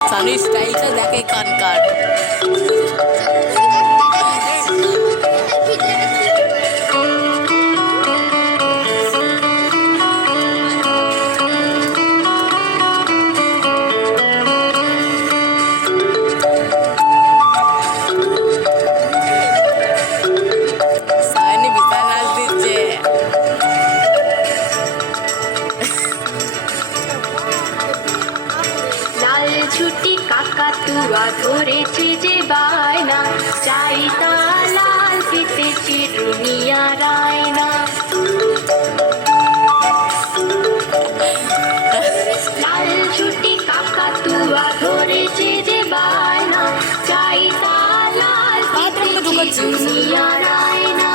সানি স্টাইলটা দেখে কানকার। সানি বিশাল নাচ দিচ্ছে। লাল ছুটি কাকাতুয়া ধরেছে যে বায়না, চাই তা লাল খেতেছে দুনিয়া রায়না। লাল ছুটি কাকাতুয়া ধরেছে যে বায়না, চাই তা লাল খেতেছে দুনিয়া রায়না।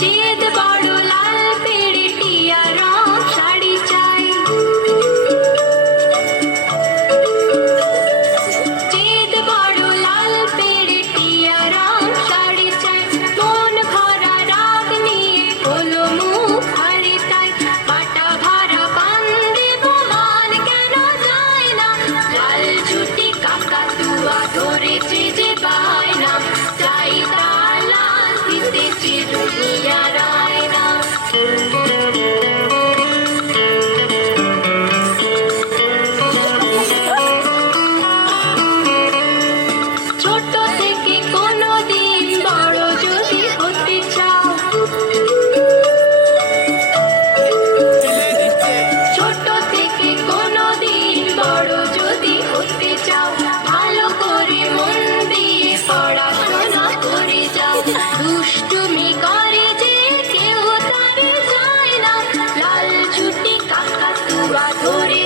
চেদ বড় লাল পেড়ে টিয়া রং শাড়ি চাই, চেদ বড় লাল পেড়ে টিয়া রং শাড়ি চাই। মন ভরা রাগ নিয়ে হলো মুখ হারে তাই, পাটা ভরা পান দেব মান কেন যায় না। লাল ছুটি কাকাতুয়া ধরেছে যে বায়না, চাই তা লাল দিতেছে দুনিয়া রায়না। ছোট থেকে কোনোদিন বড় যদি হতে চাও, ছোট থেকে কোনোদিন বড় যদি হতে চাও, ভালো করে মন দিয়ে পড়াশোনা করে যাও। দুষ্টুমি করে যে কেউ তারে যায় না, লাল ছুটি কাকাতুয়া ধরে